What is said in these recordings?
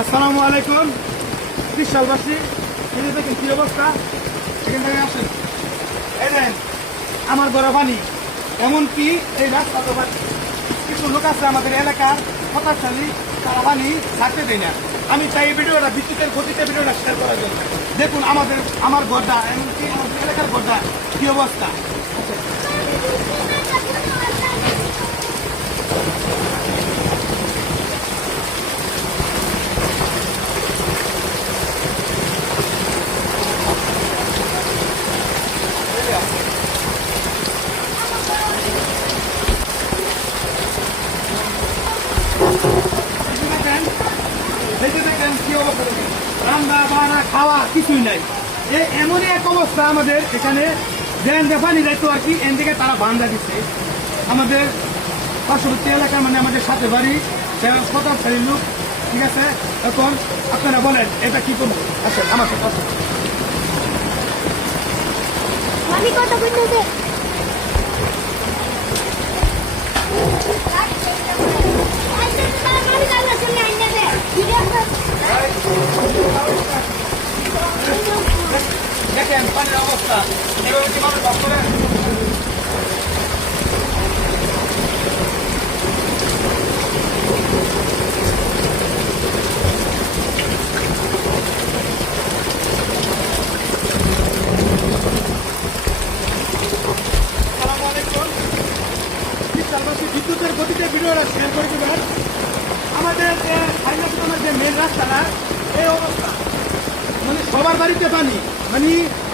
আসসালামু আলাইকুম বিশালবাসী, দেখেন কি অবস্থা। এখান থেকে আসেন, এই দেন আমার গড়া পানি, এমনকি এই রাস্তা তো কিছু লোক আছে আমাদের এলাকার প্রতাপশালী, তারা পানি ছাড়তে দেয় না। আমি চাই এই ভিডিওটা বিদ্যুতের গতিতে ভিডিওটা শেয়ার করার জন্য। দেখুন আমার গড়টা, এমনকি আমাদের এলাকার গড়টা কি অবস্থা। দেখেন কি অবস্থা, দেখেন রান্না বান্না খাওয়া কিছুই নাই। এমনই এক অবস্থা আমাদের এখানে, যেন পানি যাইতো আর কি, এন থেকে তারা বান্ধা দিচ্ছে আমাদের পার্শ্ববর্তী এলাকা, মানে আমাদের সাথে বাড়ি, প্রতাপশালীর লোক। ঠিক আছে, এখন আপনারা বলেন এটা কি করবো। আসেন আমার সাথে আসেন। দেখেন পানির অবস্থা, এভাবে কি মানুষ ভাব করেন? বিদ্যুতের গতিতে ভিডিওটা শেয়ার করে দেবেন। আমাদের যে মেন রাস্তাটা এই অবস্থা, মানে সবার বাড়িতে পানি, মানে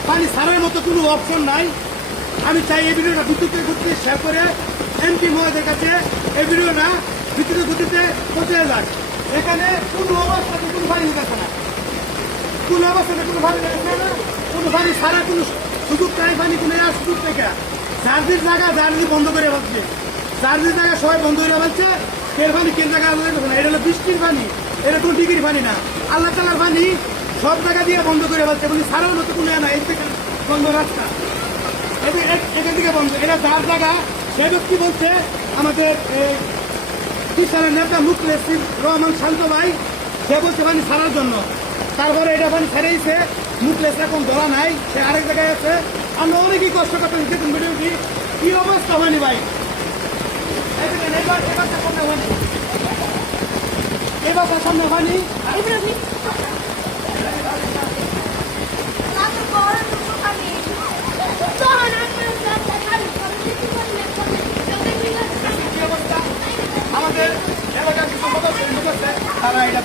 পানি ছাড়ার মতো কোনো অপশন নাই। আমি চাই এই ভিডিওটা বিদ্যুতের গতিতে শেয়ার করে এমপি মহোদয়ের কাছে এই ভিডিওটা বিদ্যুতের গতিতে পৌঁছে যাক। এখানে কোনো অবস্থাতে কোনো পানি নিতেছে না, কোনো অবস্থাতে কোনো পানি নিতেছে না, কোনো পানি ছাড়া কোনো সুযোগ নাই, পানি কোনো সুযোগ থেকে চার্জের জায়গা জার্জি বন্ধ করে ফেলছে, চার্জের জায়গা সবাই বন্ধ করে ফেলছে। এর পানি কেন জায়গায় আল্লাহ না, এটা হলো বৃষ্টির পানি, এটা কোনো ডিগ্রির পানি না, আল্লাহ তালার পানি সব জায়গা দিয়ে বন্ধ করে ফেলছে। মানে সারার মতো কোনো না, এই থেকে বন্ধ রাস্তা, এখান থেকে বন্ধ। এটা যার জায়গা সে ব্যক্তি বলছে আমাদের কিষানের নেতা মুখলেস রহমান শান্ত ভাই, সে বলছে পানি ছাড়ার জন্য। তারপরে এটা পানি ছেড়েছে, মুখলেস এখন ধরা নাই, সে আরেক জায়গায় আছে। আমরা অনেকই কষ্ট করতে দেখুন ভিডিওটি কি অবস্থা হয়নি ভাই। এবার সামনে পানি, আমাদের এলাকার কিছু তারা এটা